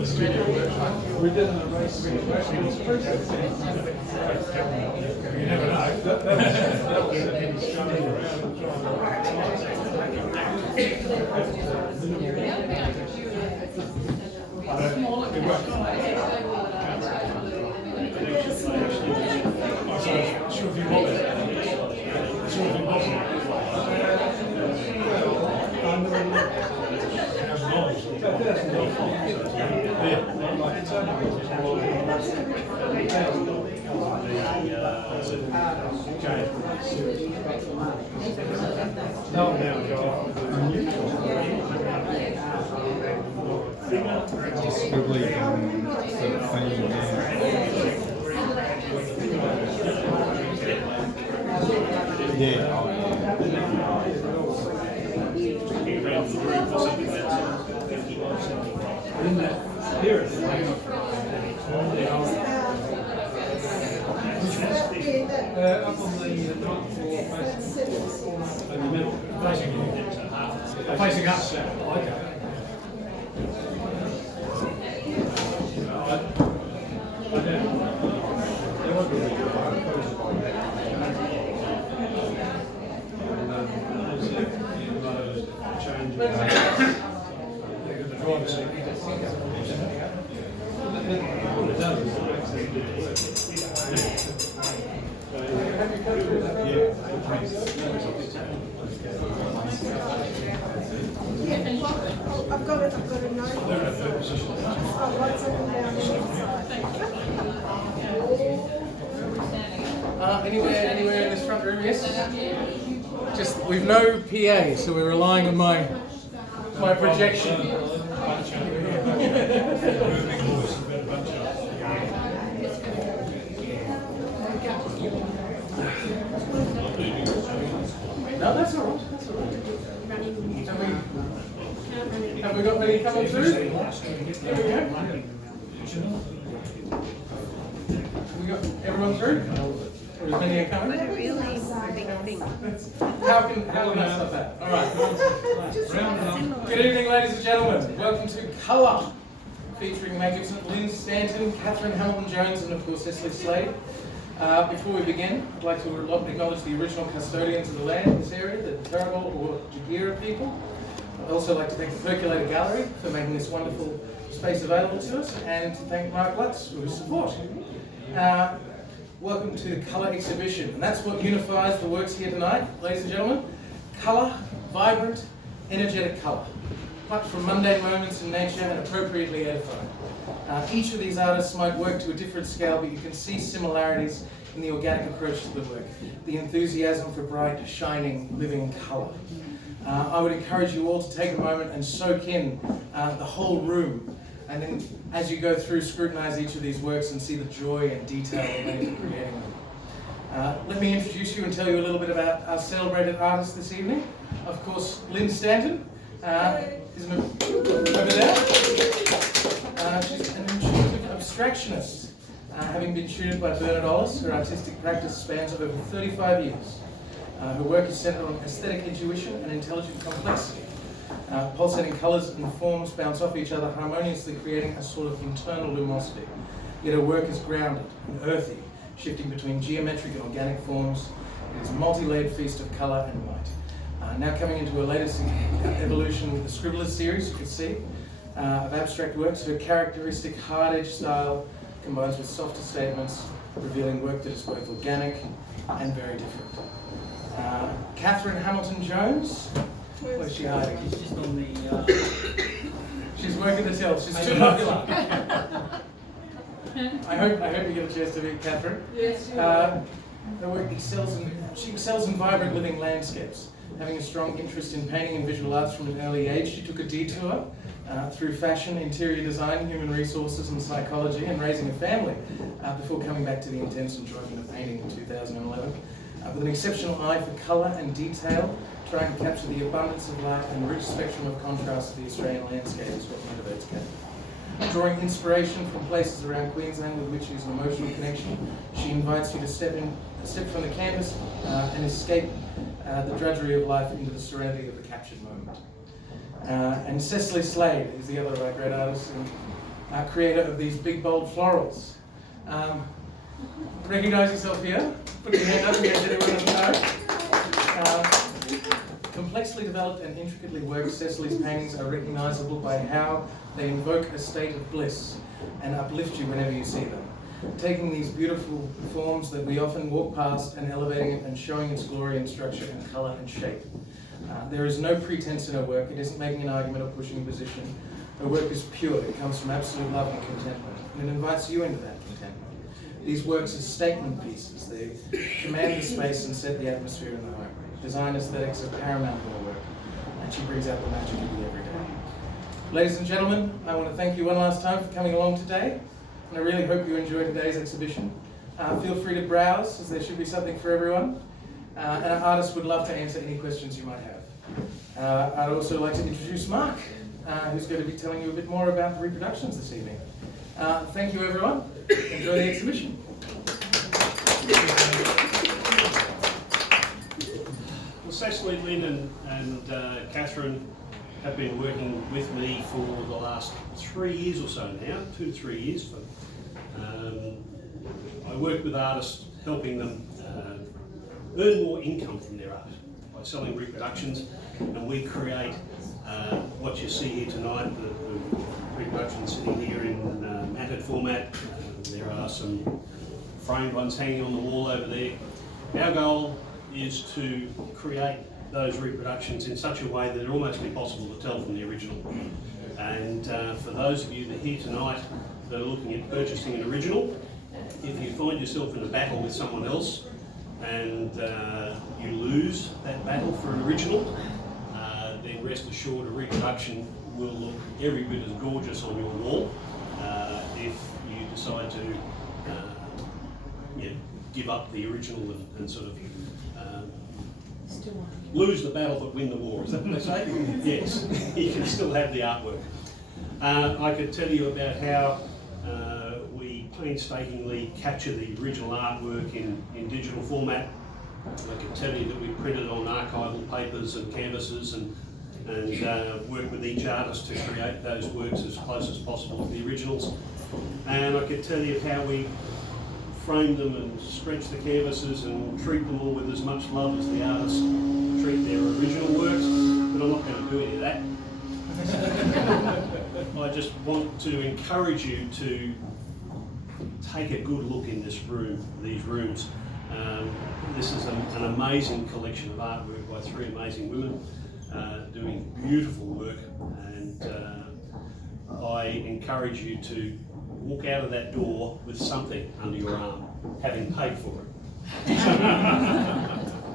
We did an amazing process. You never know. That was going around and Possibly sort of theme there. Yeah. in that spirit, up on the top floor, in the middle, facing up. Okay. I've got a note. Oh, what's up and down? Anywhere in this front room, yes? Just, we've no PA, so we're relying on my projection. No, that's all right. That's all right. Have we got many coming through? There we go. We got everyone through? Or as many are coming? But really, big thing. How can I stop that? All right. Good evening, ladies and gentlemen. Welcome to Colour, featuring magnificent Lynn Stanton, Catherine Hamilton-Jones, and of course Cecily Slade. Before we begin, I'd like to acknowledge the original custodians of the land in this area, the Turrbal or Jagira people. I'd also like to thank the Percolator Gallery for making this wonderful space available to us, and to thank Mark Lutz for his support. Welcome to the Colour exhibition, and that's what unifies the works here tonight, ladies and gentlemen. Colour, vibrant, energetic colour, plucked from mundane moments in nature and appropriately edified. Each of these artists might work to a different scale, but you can see similarities in the organic approach to the work, the enthusiasm for bright, shining, living colour. I would encourage you all to take a moment and soak in the whole room, and then as you go through, scrutinise each of these works and see the joy and detail that went into creating them. Let me introduce you and tell you a little bit about our celebrated artist this evening. Of course, Lynn Stanton is over there. She's an intuitive abstractionist, having been tutored by Bernard Ollis. Her artistic practice spans over 35 years. Her work is centered on aesthetic intuition and intelligent complexity. Pulsating colours and forms bounce off each other harmoniously, creating a sort of internal lumosity. Yet her work is grounded and earthy, shifting between geometric and organic forms. It is a multi-layered feast of colour and light. Now coming into her latest evolution with the Scribblers series, you can see, of abstract works, her characteristic hard-edged style combines with softer statements, revealing work that is both organic and very different. Catherine Hamilton-Jones, where's she hiding? She's just on the... She's working the till, she's too popular. I hope you get a chance to meet Catherine. Yes, Her work she excels in vibrant living landscapes. Having a strong interest in painting and visual arts from an early age, she took a detour through fashion, interior design, human resources and psychology, and raising a family before coming back to the intense enjoyment of painting in 2011. With an exceptional eye for colour and detail, trying to capture the abundance of light and rich spectrum of contrast of the Australian landscape is what motivates Catherine. Drawing inspiration from places around Queensland with which is an emotional connection, she invites you to step from the canvas and escape the drudgery of life into the serenity of the captured moment. And Cecily Slade is the other of our great artists. And creator of these big bold florals. Recognise yourself here. Put your hand up in case anyone doesn't know. Complexly developed and intricately worked, Cecily's paintings are recognisable by how they invoke a state of bliss and uplift you whenever you see them. Taking these beautiful forms that we often walk past and elevating it and showing its glory and structure and colour and shape. There is no pretense in her work. It isn't making an argument or pushing a position. Her work is pure. It comes from absolute love and contentment, and it invites you into that contentment. These works are statement pieces. They command the space and set the atmosphere in the home. Design aesthetics are paramount in her work, and she brings out the magic in you every day. Ladies and gentlemen, I want to thank you one last time for coming along today, and I really hope you enjoyed today's exhibition. Feel free to browse, as there should be something for everyone, and our artists would love to answer any questions you might have. I'd also like to introduce Mark, who's going to be telling you a bit more about the reproductions this evening. Thank you, everyone. Enjoy the exhibition. Well, Cecily, Lynn and Catherine have been working with me for the last 3 years or so now, 2 to 3 years. I work with artists, helping them earn more income from their art by selling reproductions, and we create what you see here tonight, the reproduction sitting here in matted format. There are some framed ones hanging on the wall over there. Our goal is to create those reproductions in such a way that it almost impossible to tell from the original. And for those of you that are here tonight that are looking at purchasing an original, if you find yourself in a battle with someone else and you lose that battle for an original, then rest assured a reproduction will look every bit as gorgeous on your wall if you decide to give up the original and sort of lose the battle but win the war. Is that what they say? Yes, you can still have the artwork. I could tell you about how we painstakingly capture the original artwork in digital format. I can tell you that we printed on archival papers and canvases and work with each artist to create those works as close as possible to the originals. And I could tell you how we frame them and stretch the canvases and treat them all with as much love as the artists treat their original works, but I'm not going to do any of that. I just want to encourage you to take a good look in this room, these rooms. This is an amazing collection of artwork by 3 amazing women doing beautiful work, and I encourage you to walk out of that door with something under your arm, having paid for it.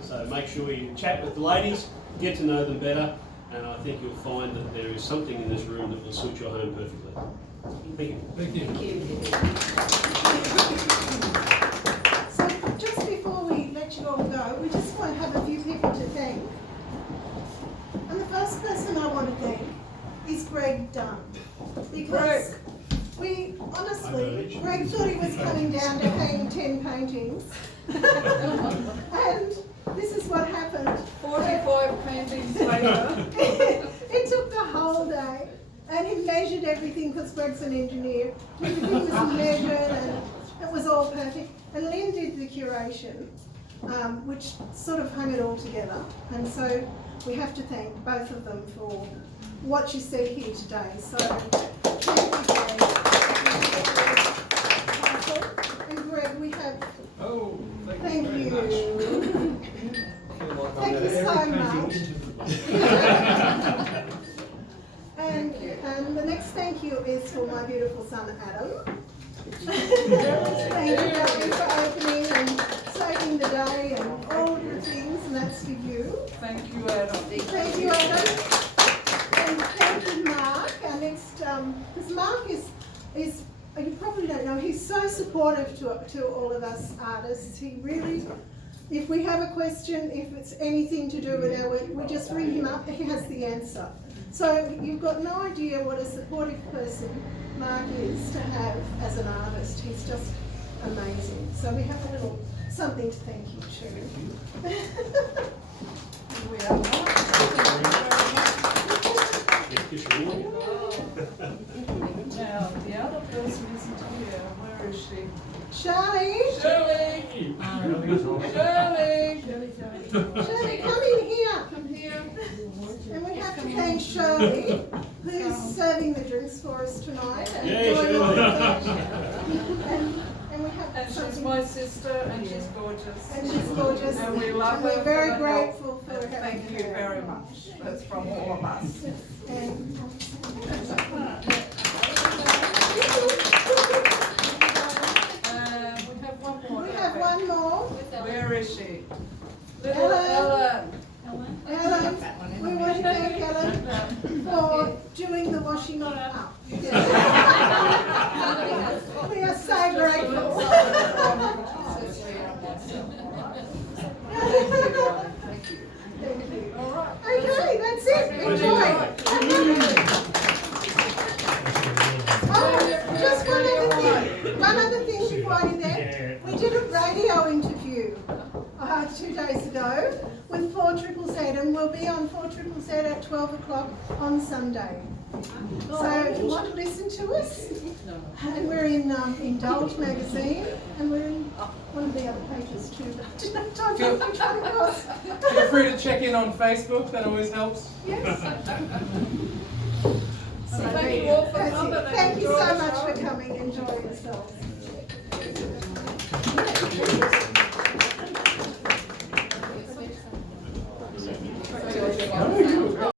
So make sure you chat with the ladies, get to know them better, and I think you'll find that there is something in this room that will suit your home perfectly. Thank you. Thank you. So just before we let you all go, we just want to have a few people to thank. And the first person I want to thank is Greg Dunn. Because we, honestly, Greg thought he was coming down to hang 10 paintings. And this is what happened. 45 paintings later. It took the whole day. And he measured everything, because Greg's an engineer. Everything was measured and it was all perfect. And Lynn did the curation, which sort of hung it all together. And so we have to thank both of them for what you see here today. So thank you, Greg. And Greg, we have... Oh, Thank you. Thank you so much. And the next thank you is for my beautiful son, Adam. Thank you, Adam, for opening and saving the day and all the things, and that's for you. Thank you, Adam. Thank you, Adam. And thank you, Mark. Our next, because Mark is, you probably don't know, he's so supportive to all of us artists. He really, if we have a question, if it's anything to do with our work, we just ring him up, he has the answer. So you've got no idea what a supportive person Mark is to have as an artist. He's just amazing. So we have a little something to thank you too. We are Now, the other person isn't here. Where is she? Shirley, Shirley! Shirley! Shirley, come in here. Come here. And we have to thank Shirley, who's serving the drinks for us tonight. And Yay, doing all Shirley. of that. And we have And she's something. my sister and she's gorgeous. And she's gorgeous. And we love And her we're very for the help. grateful for And having thank you her. very much. That's from all of us. And We have one more. we don't have one more. Where is she? Little Ellen. Ellen. Ellen, we want to thank Ellen for doing the washing up. We are so grateful. Thank you. Thank you. All right. Okay, that's it. Enjoy. Oh, just one other thing before I do that. We did a radio interview 2 days ago with 4ZZZ, and we'll be on 4ZZZ at 12 o'clock on Sunday. So if you want to listen to us, and we're in Indulge magazine, and we're in one of the other pages too, but I didn't have time to look across. Feel free to check in on Facebook, that always helps. Yes. So thank you all for That's coming. it. Thank you so much for coming. Enjoy yourselves.